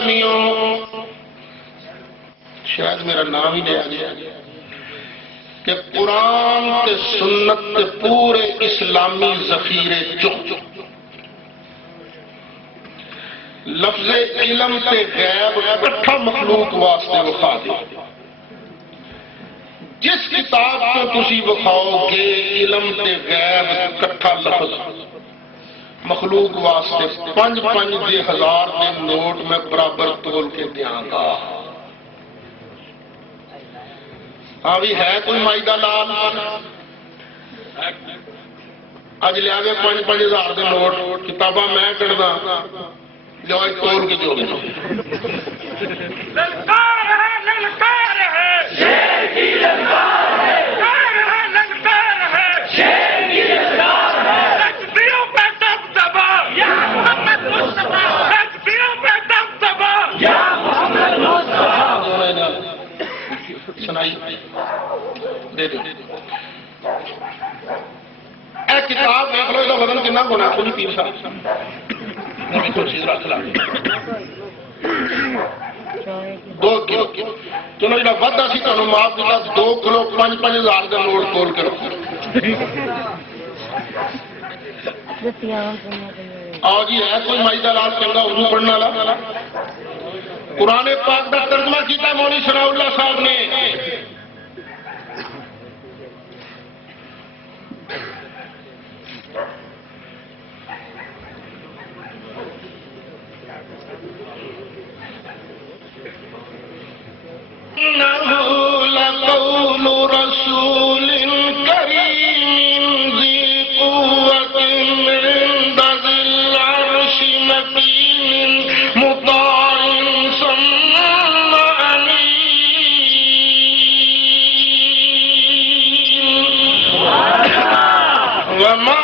सुनियो, शायद मेरा नाम ही लिया गया कि कुरान ते सुन्नत ते पूरे इस्लामी जखीरे चुक लफ्ज़े इलम ते गैब इकट्ठा मखलूक वास्ते विखा दे। जिस किताब को तुसी विखाओगे इलम ते गैब इकट्ठा लफ्ज़ मखलूक वास्ते 5-5 दे हजार के नोट में बराबर तोल के देंगा। हाँ भी है कोई माई का लाल अज लिया 5-5 हजार के नोट किताबा मैं कटदा जो तोल के जो सुनाई दे दो। किताब देख लो, इसका वजन कितना होना खुद पीर साहब रख ला 2 किलो। चलो जो वादा सी तुम माफ किया 2 किलो 5-5 हजार का नोट तोल के रखो। आओ जी है कोई माई का लाल चंगा उर्दू पढ़ने वाला? कुरान पाक का तर्जमा किया मौलवी सनाउल्लाह साहब ने। लक़ौलु रसूलिन करीम ज़ी क़ुव्वतिन इंदा ज़िल अर्शि मकीन मुताइन सम्मा अमीन। वमा